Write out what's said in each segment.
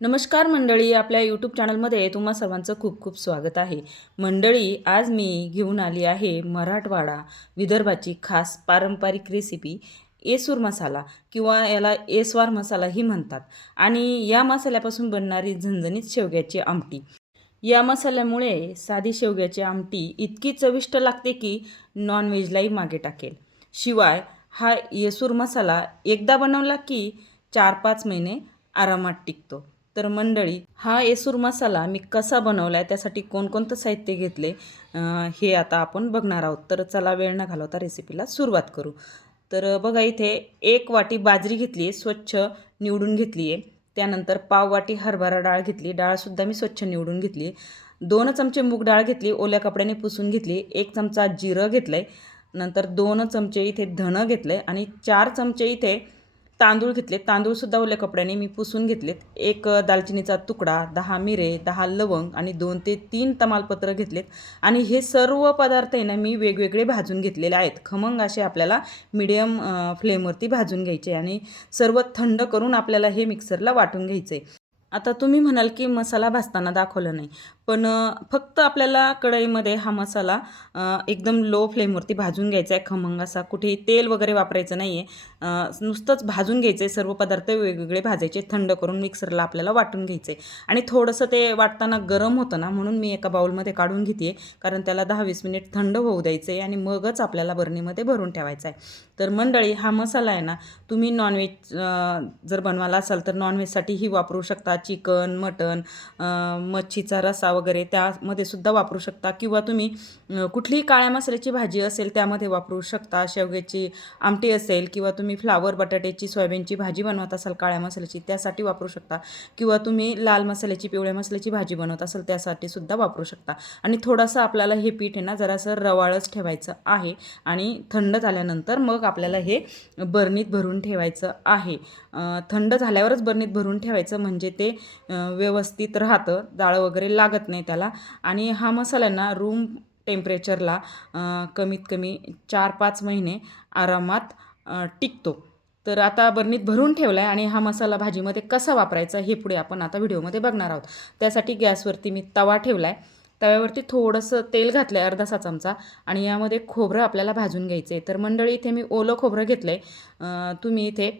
नमस्कार मंडळी, आपल्या यूट्यूब चॅनलमध्ये तुम्हा सर्वांचं खूप खूप स्वागत आहे. मंडळी, आज मी घेऊन आली आहे मराठवाडा विदर्भाची खास पारंपरिक रेसिपी येसूर मसाला किंवा याला येस्वार मसालाही म्हणतात. आणि या मसाल्यापासून बनणारी झणझणीत शेवग्याची आमटी. या मसाल्यामुळे साधी शेवग्याची आमटी इतकी चविष्ट लागते की नॉनव्हेजलाही मागे टाकेल. शिवाय हा येसूर मसाला एकदा बनवला की 4-5 महिने आरामात टिकतो. तर मंडळी, हा येसूर मसाला मी कसा बनवला आहे, त्यासाठी कोणकोणतं साहित्य घेतले हे आता आपण बघणार आहोत. तर चला वेळ न घालवता रेसिपीला सुरुवात करू. तर बघा, इथे 1 वाटी बाजरी घेतली आहे, स्वच्छ निवडून घेतली आहे. त्यानंतर पाव वाटी हरभरा डाळ घेतली, डाळसुद्धा मी स्वच्छ निवडून घेतली. 2 चमचे मूग डाळ घेतली, ओल्या कपड्याने पुसून घेतली. 1 चमचा जिरं घेतलं आहे. नंतर 2 चमचे इथे धणं घेतलं आहे आणि 4 चमचे इथे तांदूळ घेतले. तांदूळसुद्धा ओल्या कपड्याने मी पुसून घेतलेत. 1 दालचिनीचा तुकडा, 10 मिरे, 10 लवंग आणि 2 ते 3 तमालपत्र घेतलेत. आणि हे सर्व पदार्थ आहे ना, मी वेगवेगळे भाजून घेतलेले आहेत. खमंग असे आपल्याला मीडियम फ्लेमवरती भाजून घ्यायचे आणि सर्व थंड करून आपल्याला हे मिक्सरला वाटून घ्यायचे. आता तुम्ही म्हणाल की मसाला भाजताना दाखवलं नाही, पण फक्त आपल्याला कढईमध्ये हा मसाला एकदम लो फ्लेमवरती भाजून घ्यायचा आहे. खमंग असा, कुठेही तेल वगैरे वापरायचं नाही आहे. नुसतंच भाजून घ्यायचं आहे. सर्व पदार्थ वेगवेगळे भाजायचे, थंड करून मिक्सरला आपल्याला वाटून घ्यायचं आहे. आणि थोडंसं ते वाटताना गरम होतं ना, म्हणून मी एका बाउलमध्ये काढून घेते, कारण त्याला 10-20 मिनिट थंड होऊ द्यायचं आहे आणि मगच आपल्याला बरणीमध्ये भरून ठेवायचा आहे. तर मंडळी, हा मसाला आहे ना, तुम्ही नॉनव्हेज जर बनवायला असाल तर नॉनव्हेजसाठीही वापरू शकता. चिकन, मटन, मच्छीचा रस्सा वगैरे त्यामध्ये सुद्धा वापरू शकता, किंवा तुम्ही कुठलीही काळ्या मसाल्याची भाजी असेल त्यामध्ये वापरू शकता. शेवग्याची आमटी असेल, किंवा तुम्ही फ्लावर बटाट्याची सोयाबीनची भाजी बनवत असाल काळ्या मसाल्याची, त्यासाठी वापरू शकता. किंवा तुम्ही लाल मसाल्याची, पिवळ्या मसाल्याची भाजी बनवत असाल त्यासाठी सुद्धा वापरू शकता. आणि थोडंसं आपल्याला हे पीठ आहे ना, जरासं रवाळच ठेवायचं आहे आणि थंड झाल्यानंतर मग आपल्याला हे बरणीत भरून ठेवायचं आहे. थंड झाल्यावरच बरणीत भरून ठेवायचं, म्हणजे ते व्यवस्थित राहतं, जाळं वगैरे लागत नाही त्याला. आणि हा मसाला ना रूम टेम्परेचरला कमीत कमी 4-5 महिने आरामात टिकतो. तर आता बरणीत भरून ठेवला आहे आणि हा मसाला भाजीमध्ये कसा वापरायचा हे पुढे आपण आता व्हिडिओमध्ये बघणार आहोत. त्यासाठी गॅसवरती मी तवा ठेवला आहे. तव्यावरती थोडंसं तेल घातलं आहे, अर्धासा चमचा, आणि यामध्ये खोबरं आपल्याला भाजून घ्यायचं आहे. तर मंडळी, इथे मी ओलं खोबरं घेतलं आहे. तुम्ही इथे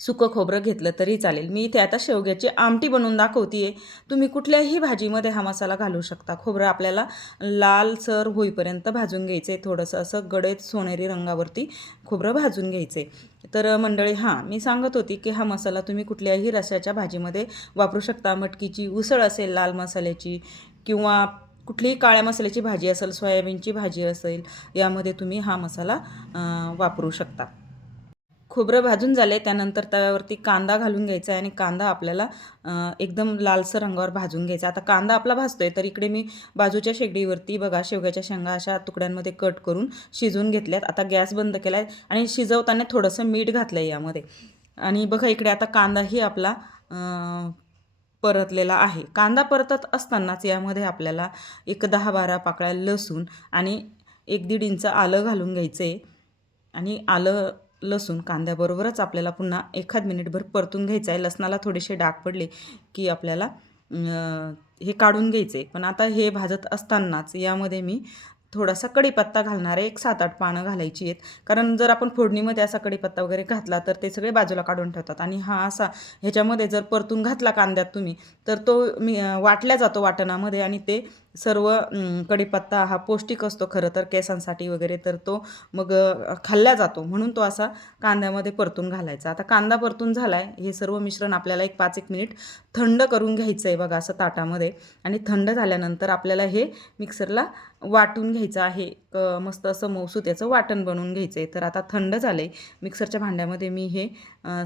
सुकं खोबरं घेतलं तरी चालेल. मी इथे आता शेवग्याची आमटी बनवून दाखवते आहे. तुम्ही कुठल्याही भाजीमध्ये हा मसाला घालू शकता. खोबरं आपल्याला लालसर होईपर्यंत भाजून घ्यायचं आहे. थोडंसं असं गडद सोनेरी रंगावरती खोबरं भाजून घ्यायचं आहे. तर मंडळी, मी सांगत होती की हा मसाला तुम्ही कुठल्याही रस्स्याच्या भाजीमध्ये वापरू शकता. मटकीची उसळ असेल लाल मसाल्याची, किंवा कुठलीही काळ्या मसाल्याची भाजी असेल, सोयाबीनची भाजी असेल, यामध्ये तुम्ही हा मसाला वापरू शकता. खोबरं भाजून झाले, त्यानंतर तव्यावरती कांदा घालून घ्यायचा आहे आणि कांदा आपल्याला एकदम लालसर रंगावर भाजून घ्यायचा. आता कांदा आपला भाजतोय, तर इकडे मी बाजूच्या शेगडीवरती बघा शेवग्याच्या शेंगा अशा तुकड्यांमध्ये कट करून शिजवून घेतल्यात. आता गॅस बंद केला आहे आणि शिजवताना थोडंसं मीठ घातलं आहे यामध्ये. आणि बघा, इकडे आता कांदाही आपला परतलेला आहे. कांदा परतत असतानाच यामध्ये आपल्याला एक 10-12 पाकळ्या लसूण आणि 1-1.5 इंच आलं घालून घ्यायचं आहे. आणि आलं लसूण कांद्याबरोबरच आपल्याला पुन्हा एखाद मिनिटभर परतून घ्यायचं आहे. लसणाला थोडेसे डाग पडले की आपल्याला हे काढून घ्यायचे. पण आता हे भाजत असतानाच यामध्ये मी थोडासा कढीपत्ता घालणार आहे. एक 7-8 पानं घालायची आहेत, कारण जर आपण फोडणीमध्ये असा कढीपत्ता वगैरे घातला तर ते सगळे बाजूला काढून ठेवतात. आणि हा असा ह्याच्यामध्ये जर परतून घातला कांद्यात तुम्ही, तर तो वाटल्या जातो वाटणामध्ये, आणि ते सर्व कढीपत्ता हा पौष्टिक असतो खरं तर केसांसाठी वगैरे, तर तो मग खाल्ला जातो, म्हणून तो असा कांद्यामध्ये परतून घालायचा. आता कांदा परतून झाला आहे. हे सर्व मिश्रण आपल्याला एक 5-1 मिनिट थंड करून घ्यायचं आहे बघा, असं ताटामध्ये. आणि थंड झाल्यानंतर आपल्याला हे मिक्सरला वाटून घ्यायचं आहे. मस्त असं मऊसूत याचं वाटण बनवून घ्यायचं आहे. तर आता थंड झालं आहे. मिक्सरच्या भांड्यामध्ये मी हे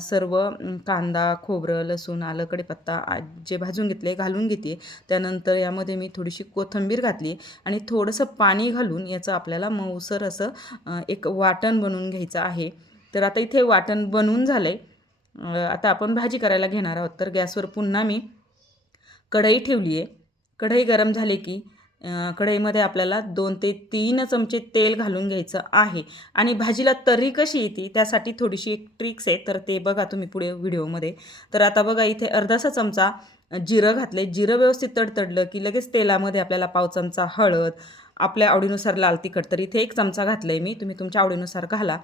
सर्व कांदा, खोबरं, लसूण, आलं, कढीपत्ता जे भाजून घेतले घालून घेते. त्यानंतर यामध्ये मी थोडीशी कोथिंबीर घातली आणि थोडंसं पाणी घालून याचं आपल्याला मऊसर असं एक वाटण बनवून घ्यायचं आहे. तर आता इथे वाटण बनवून झालं आहे. आता आपण भाजी करायला घेणार आहोत. तर गॅसवर पुन्हा मी कढई ठेवली आहे. कढई गरम झाली की कढईमध्ये आपल्याला 2 ते 3 चमचे तेल घालून घ्यायचं आहे आणि भाजीला तर्री कशी येते त्यासाठी थोडीशी एक ट्रिक्स आहे, तर ते बघा तुम्ही पुढे व्हिडिओमध्ये. तर आता बघा इथे अर्धासा चमचा जिरं घातले. जिरं व्यवस्थित तडतडलं की लगेच तेलामध्ये आपल्याला पाव चमचा हळद, आपल्या आवडीनुसार लाल तिखट, तर इथे 1 चमचा घातलं आहे मी, तुम्ही तुमच्या आवडीनुसार घाला.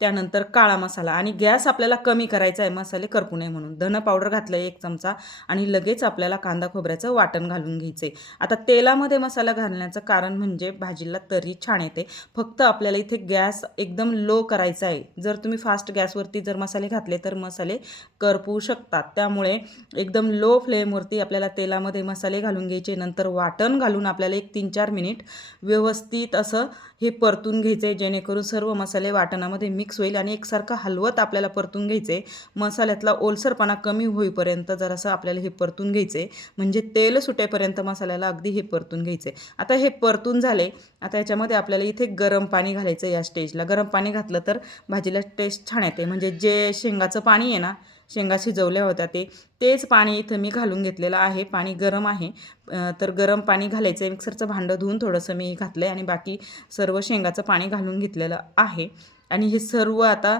त्यानंतर काळा मसाला आणि गॅस आपल्याला कमी करायचा आहे मसाले करपू नये म्हणून. धन पावडर घातलं आहे 1 चमचा आणि लगेच आपल्याला कांदा खोबऱ्याचं वाटण घालून घ्यायचं आहे. आता तेलामध्ये मसाला घालण्याचं कारण म्हणजे भाजीला तर्री छान येते. फक्त आपल्याला इथे गॅस एकदम लो करायचा आहे. जर तुम्ही फास्ट गॅसवरती जर मसाले घातले तर मसाले करपू शकतात. त्यामुळे एकदम लो फ्लेमवरती आपल्याला तेलामध्ये मसाले घालून घ्यायचे. नंतर वाटण घालून आपल्याला एक 3-4 मिनिट व्यवस्थित असं हे परतून घ्यायचं आहे, जेणेकरून सर्व मसाले वाटणामध्ये मिक्स होईल आणि एकसारखं हलवत आपल्याला परतून घ्यायचं आहे. मसाल्यातला ओलसरपणा कमी होईपर्यंत जरासं आपल्याला हे परतून घ्यायचं आहे, म्हणजे तेल सुटेपर्यंत मसाल्याला अगदी हे परतून घ्यायचं आहे. आता हे परतून झाले. आता याच्यामध्ये आपल्याला इथे गरम पाणी घालायचं या स्टेजला. गरम पाणी घातलं तर भाजीला टेस्ट छान येते. म्हणजे जे शेंगाचं पाणी आहे ना, शेंगा शिजवल्या होत्या तेच पाणी इथं मी घालून घेतलेलं आहे. पाणी गरम आहे. तर गरम पाणी घालायचं आहे. मिक्सरचं भांडं धुवून थोडंसं मी घातलं आहे आणि बाकी सर्व शेंगाचं पाणी घालून घेतलेलं आहे. आणि हे सर्व आता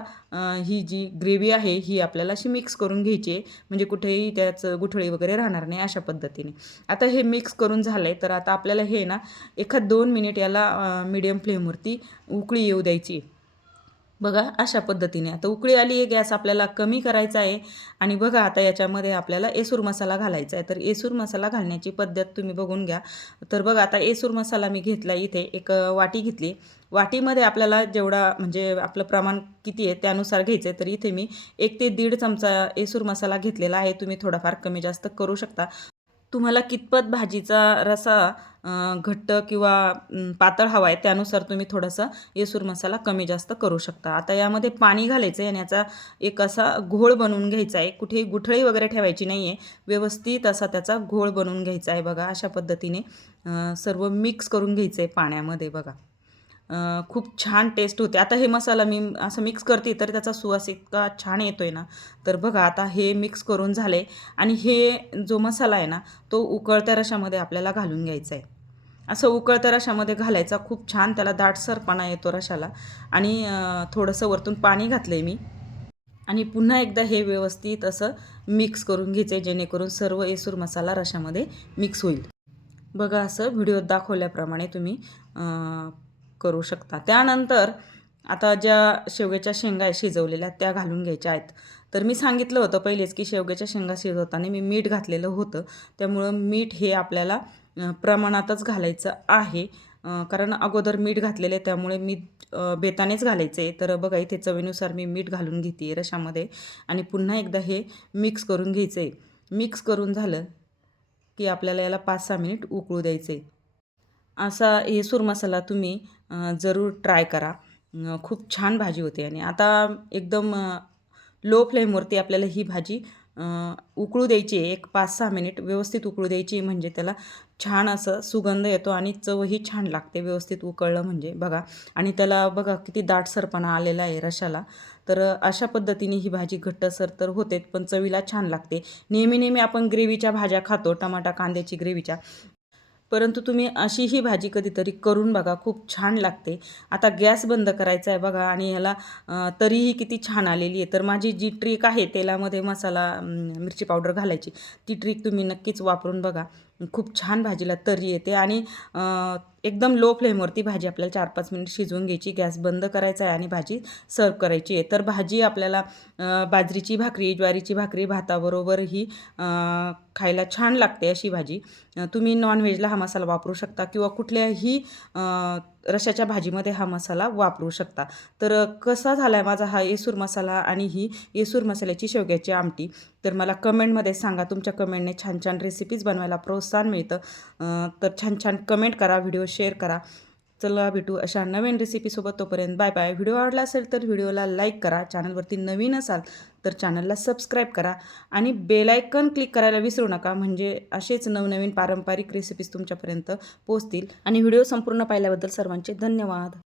ही जी ग्रेव्ही आहे ही आपल्याला अशी मिक्स करून घ्यायची आहे, म्हणजे कुठेही त्याचं गुठळी वगैरे राहणार नाही अशा पद्धतीने. आता हे मिक्स करून झालं आहे, तर आता आपल्याला हे ना 1-2 मिनिट याला मीडियम फ्लेमवरती उकळी येऊ द्यायची. बघा अशा पद्धतीने आता उकळी आली आहे, गॅस आपल्याला कमी करायचा आहे आणि बघा आता याच्यामध्ये आपल्याला एसूर मसाला घालायचा आहे. तर एसूर मसाला घालण्याची पद्धत तुम्ही बघून घ्या. तर बघा आता एसूर मसाला मी घेतला, इथे एक वाटी घेतली. वाटीमध्ये आपल्याला जेवढा म्हणजे आपलं प्रमाण किती आहे त्यानुसार घ्यायचं आहे. तर इथे मी 1 ते 1.5 चमचा एसूर मसाला घेतलेला आहे. तुम्ही थोडाफार कमी जास्त करू शकता. तुम्हाला कितपत भाजीचा रसा घट्ट किंवा पातळ हवा आहे त्यानुसार तुम्ही थोडासा येसूर मसाला कमी जास्त करू शकता. आता यामध्ये पाणी घालायचं आहे आणि याचा एक असा घोळ बनवून घ्यायचा आहे. कुठेही गुठळी वगैरे ठेवायची नाही आहे. व्यवस्थित असा त्याचा घोळ बनवून घ्यायचा आहे. बघा अशा पद्धतीने सर्व मिक्स करून घ्यायचं आहे पाण्यामध्ये. बघा खूप छान टेस्ट होते. आता हे मसाला मी असं मिक्स करते तर त्याचा सुवास इतका छान येतो आहे ना. तर बघा आता हे मिक्स करून झाले आणि हे जो मसाला आहे ना तो उकळत्या रशामध्ये आपल्याला घालून घ्यायचा आहे. असं उकळत्या रशामध्ये घालायचा, खूप छान त्याला दाटसरपणा येतो रशाला. आणि थोडंसं वरतून पाणी घातलं आहे मी आणि पुन्हा एकदा हे व्यवस्थित असं मिक्स करून घ्यायचं आहे, जेणेकरून सर्व येसूर मसाला रशामध्ये मिक्स होईल. बघा असं व्हिडिओत दाखवल्याप्रमाणे तुम्ही करू शकता. त्यानंतर आता ज्या शेवग्याच्या शेंगा शिजवलेल्या त्या घालून घ्यायच्या आहेत. तर मी सांगितलं होतं पहिलेच की शेवग्याच्या शेंगा शिजवताना मी मीठ घातलेलं होतं, त्यामुळं मीठ हे आपल्याला प्रमाणातच घालायचं आहे. कारण अगोदर मीठ घातलेलं आहे त्यामुळे मीठ बेतानेच घालायचं आहे. तर बघा इथे चवीनुसार मी मीठ घालून घेते आहे रशामध्ये आणि पुन्हा एकदा हे मिक्स करून घ्यायचं आहे. मिक्स करून झालं की आपल्याला याला 5-6 मिनिट उकळू द्यायचं आहे. असा येसूर मसाला तुम्ही जरूर ट्राय करा. खूप छान भाजी होते आणि आता एकदम लो फ्लेमवरती आपल्याला ही भाजी उकळू द्यायची आहे. एक 5-6 मिनिट व्यवस्थित उकळू द्यायची, म्हणजे त्याला छान असं सुगंध येतो आणि चवही छान लागते व्यवस्थित उकळलं म्हणजे. बघा आणि त्याला बघा किती दाटसरपणा आलेला आहे रशाला. तर अशा पद्धतीने ही भाजी घट्टसर तर होते पण चवीला छान लागते. नेहमी आपण ग्रेव्हीच्या भाज्या खातो, टमाटा कांद्याची ग्रेव्हीच्या, परंतु तुम्ही अशी ही भाजी कधीतरी करून बघा, खूप छान लागते. आता गॅस बंद करायचा आहे बघा आणि ह्याला तरीही किती छान आलेली आहे. तर माझी जी ट्रिक आहे तेलामध्ये मसाला मिरची पावडर घालायची, ती ट्रिक तुम्ही नक्कीच वापरून बघा. खूप छान भाजीला तरी येते आणि एकदम लो फ्लेमवरती भाजी आपल्याला 4-5 मिनिट शिजवून घ्यायची, गॅस बंद करायचा आहे आणि भाजी सर्व करायची आहे. तर भाजी आपल्याला बाजरीची भाकरी, ज्वारीची भाकरी, भाताबरोबरही खायला छान लागते अशी भाजी. तुम्ही नॉनव्हेजला हा मसाला वापरू शकता किंवा कुठल्याही रश्श्याच्या भाजीमध्ये हा मसाला वापरू शकता. तर कसा झाला आहे माझा हा येसूर मसाला आणि ही येसूर मसाल्याची शेवग्याची आमटी, तर मला कमेंटमध्ये सांगा. तुमच्या कमेंटने छान छान रेसिपीज बनवायला प्रोत्साहन मिळतं. तर छान छान कमेंट करा, व्हिडिओ शेअर करा. चला भेटू अशा नवीन रेसिपीसोबत. तोपर्यंत बाय बाय. व्हिडिओ आवडला असेल तर व्हिडिओला लाईक करा. चॅनलवरती नवीन असाल तर चॅनलला सबस्क्राईब करा आणि बेल आयकॉन क्लिक करायला विसरू नका, म्हणजे असेच नवनवीन पारंपरिक रेसिपीज तुमच्यापर्यंत पोहोचतील. आणि व्हिडिओ संपूर्ण पाहिल्याबद्दल सर्वांचे धन्यवाद.